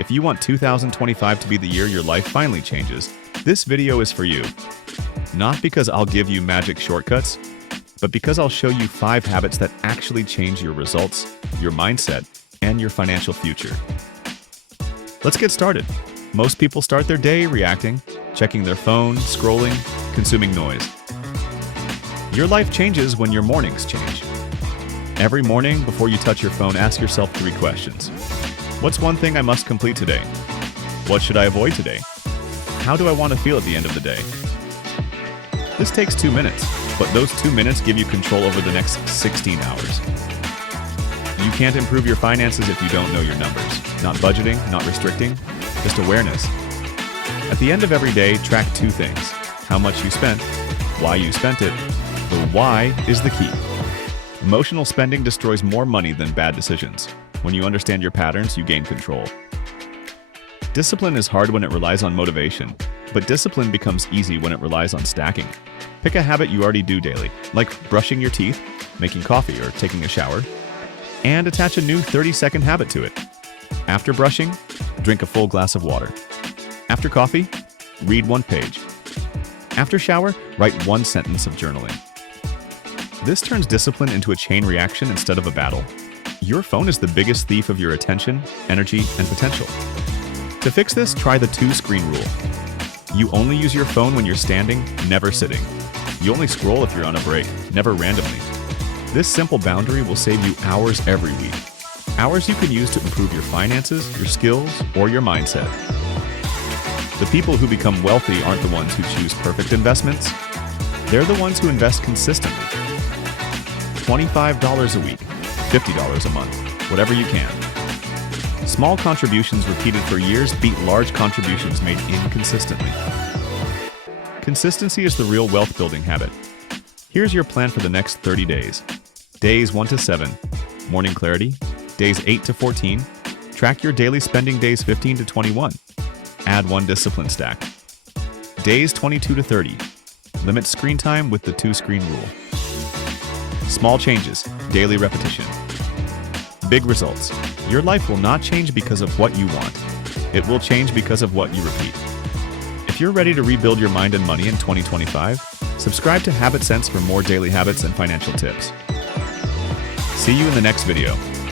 If you want 2025 to be the year your life finally changes, this video is for you. Not because I'll give you magic shortcuts, but because I'll show you 5 habits that actually change your results, your mindset, and your financial future. Let's get started. Most people start their day reacting, checking their phone, scrolling, consuming noise. Your life changes when your mornings change. Every morning, before you touch your phone, ask yourself 3 questions. What's one thing I must complete today? What should I avoid today? How do I want to feel at the end of the day? This takes 2 minutes, but those 2 minutes give you control over the next 16 hours. You can't improve your finances if you don't know your numbers. Not budgeting, not restricting, just awareness. At the end of every day, track 2 things: how much you spent, why you spent it. The why is the key. Emotional spending destroys more money than bad decisions. When you understand your patterns, you gain control. Discipline is hard when it relies on motivation, but discipline becomes easy when it relies on stacking. Pick a habit you already do daily, like brushing your teeth, making coffee, or taking a shower, and attach a new 30-second habit to it. After brushing, drink a full glass of water. After coffee, read 1 page. After shower, write 1 sentence of journaling. This turns discipline into a chain reaction instead of a battle. Your phone is the biggest thief of your attention, energy, and potential. To fix this, try the 2-screen rule. You only use your phone when you're standing, never sitting. You only scroll if you're on a break, never randomly. This simple boundary will save you hours every week. Hours you can use to improve your finances, your skills, or your mindset. The people who become wealthy aren't the ones who choose perfect investments. They're the ones who invest consistently. $25 a week, $50 a month, whatever you can. Small contributions repeated for years beat large contributions made inconsistently. Consistency is the real wealth-building habit. Here's your plan for the next 30 days. Days 1 to 7, morning clarity. Days 8 to 14, track your daily spending. Days 15 to 21, add 1 discipline stack. Days 22 to 30, limit screen time with the 2-screen rule. Small changes, daily repetition. Big results. Your life will not change because of what you want. It will change because of what you repeat. If you're ready to rebuild your mind and money in 2025, subscribe to Habit Sense for more daily habits and financial tips. See you in the next video.